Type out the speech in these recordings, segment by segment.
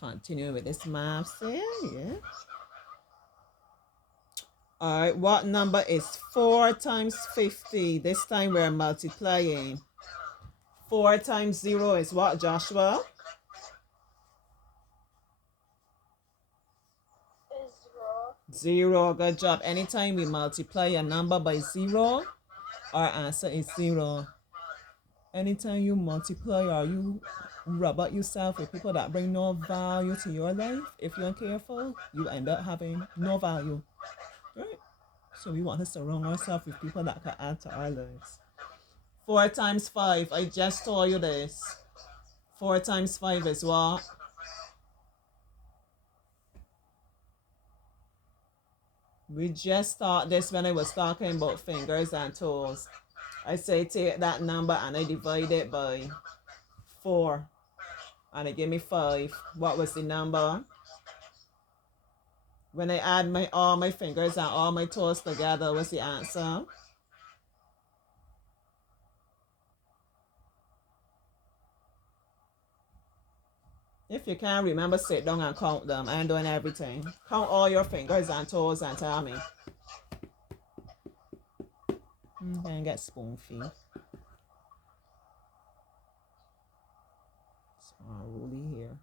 Continue with this math here, yeah. All right, what number is 4 times 50? This time we're multiplying. 4 times 0 is what, Joshua? Is 0. 0, good job. Anytime we multiply a number by 0, our answer is 0. Anytime you multiply or you rub out yourself with people that bring no value to your life, if you're careful, you end up having no value. Right? So we want to surround ourselves with people that can add to our lives. 4 times 5. I just told you this. 4 times 5 is what? We just taught this when I was talking about fingers and toes. I say take that number and I divide it by 4. And it gave me 5. What was the number? When I add all my fingers and all my toes together, what's the answer? If you can't remember, sit down and count them. I'm doing everything. Count all your fingers and toes and tell me. Then get spoon feed. It's unruly here.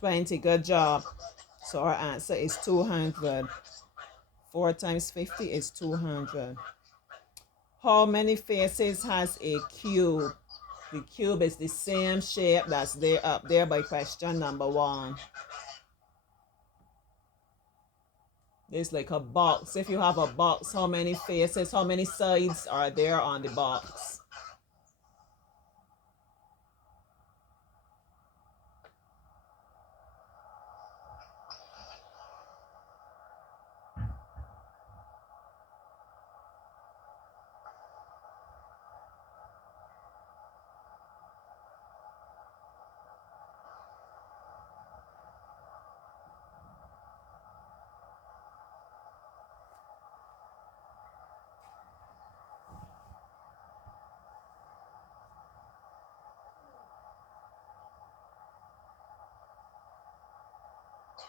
20. Good job. So our answer is 200. 4 times 50 is 200. How many faces has a cube? The cube is the same shape that's there up there by question number 1. It's like a box. If you have a box, how many faces, how many sides are there on the box?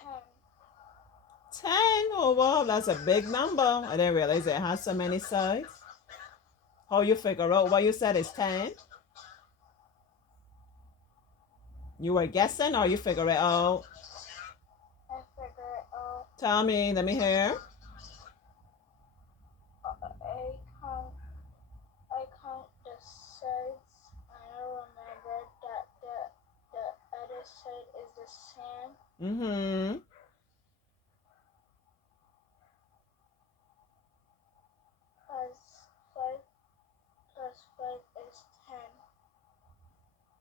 Ten. 10. Oh, wow, that's a big number. I didn't realize it has so many sides. How you figure out what you said is 10? You were guessing or you figure it out? I figure it out. Tell me, let me hear. I count the sides. I remember that the other side is the same. Mm-hmm. Plus 5 is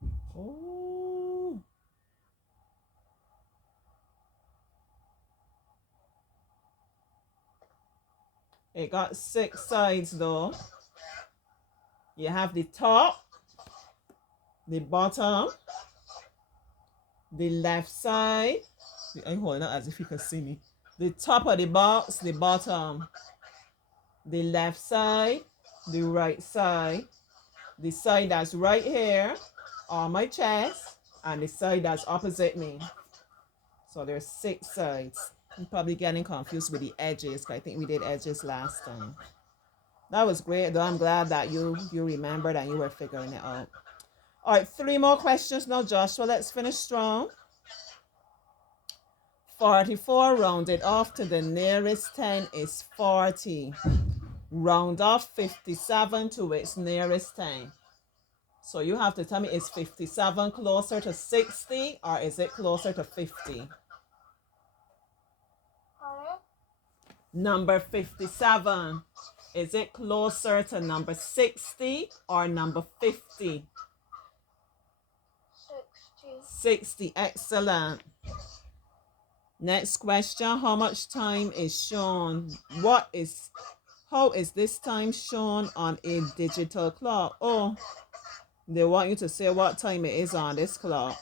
10. Oh. It got 6 sides though. You have the top, the bottom, the left side. I'm holding it as if you can see me. The top of the box, the bottom, the left side, the right side, the side that's right here on my chest, and the side that's opposite me. So there's 6 sides. I'm probably getting confused with the edges, because I think we did edges last time. That was great, though. I'm glad that you remembered and you were figuring it out. All right, 3 more questions now, Joshua. Let's finish strong. 44 rounded off to the nearest 10 is 40. Round off 57 to its nearest 10. So you have to tell me, is 57 closer to 60 or is it closer to 50? Number 57. Is it closer to number 60 or number 50? 60. Excellent. Next question. How much time is shown? How is this time shown on a digital clock? Oh, they want you to say what time it is on this clock.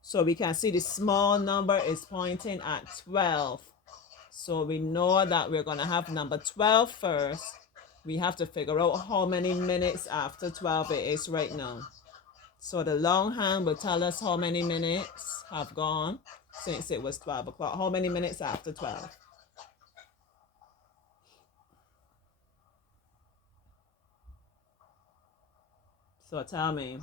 So we can see the small number is pointing at 12. So we know that we're going to have number 12 first. We have to figure out how many minutes after 12 it is right now. So the longhand will tell us how many minutes have gone since it was 12 o'clock. How many minutes after 12? So tell me.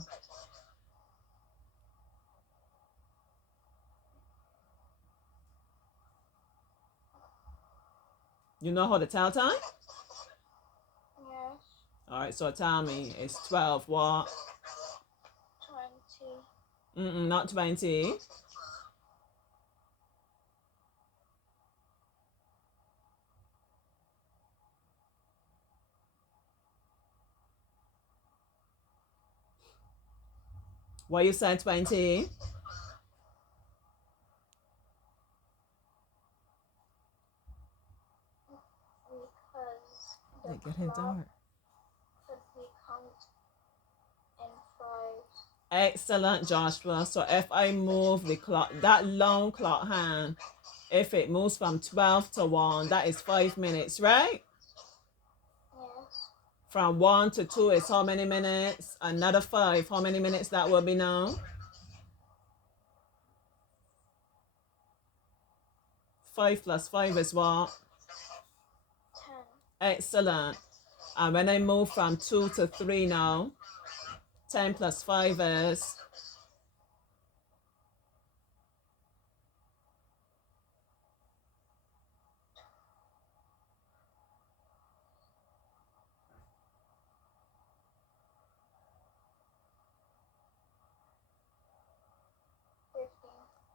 You know how to tell time? Yes. All right, so tell me, it's 12 what? 20. Not 20. What you said, 20? Because They the get it clock dark. could be count in 5. Excellent, Joshua. So if I move the clock, that long clock hand, if it moves from 12 to 1, that is 5 minutes, right? Yes. From 1 to 2 is how many minutes? Another 5. How many minutes that will be now? 5 plus 5 is what? 10. Excellent. And when I move from 2 to 3 now, 10 plus 5 is? 15.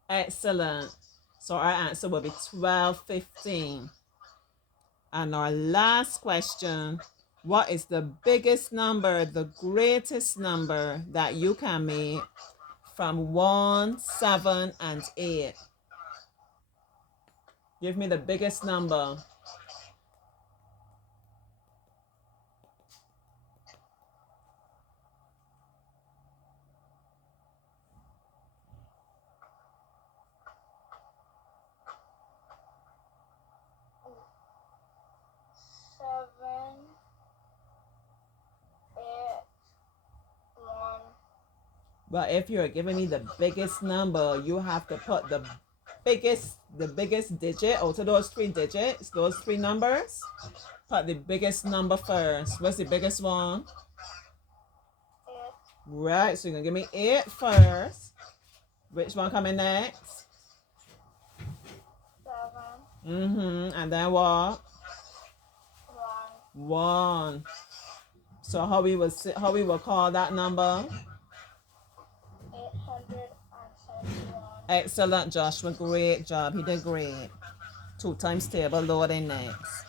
Excellent. So our answer will be 12:15. And our last question, what is the biggest number, the greatest number that you can make from 1, 7, and 8? Give me the biggest number. Seven, 8, 1. But if you're giving me the biggest number, you have to put the biggest digit out of those 3 digits, those 3 numbers. Put the biggest number first. What's the biggest one? 8. Right, so you're gonna give me 8 first. Which one coming next? 7. And then what? 1. 1. So how we will call that number? 871. Excellent, Joshua. Great job. He did great. 2 times table loading next.